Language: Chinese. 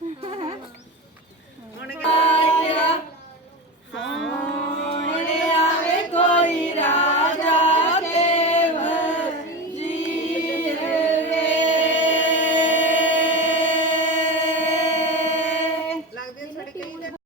嗯。哼哼我那个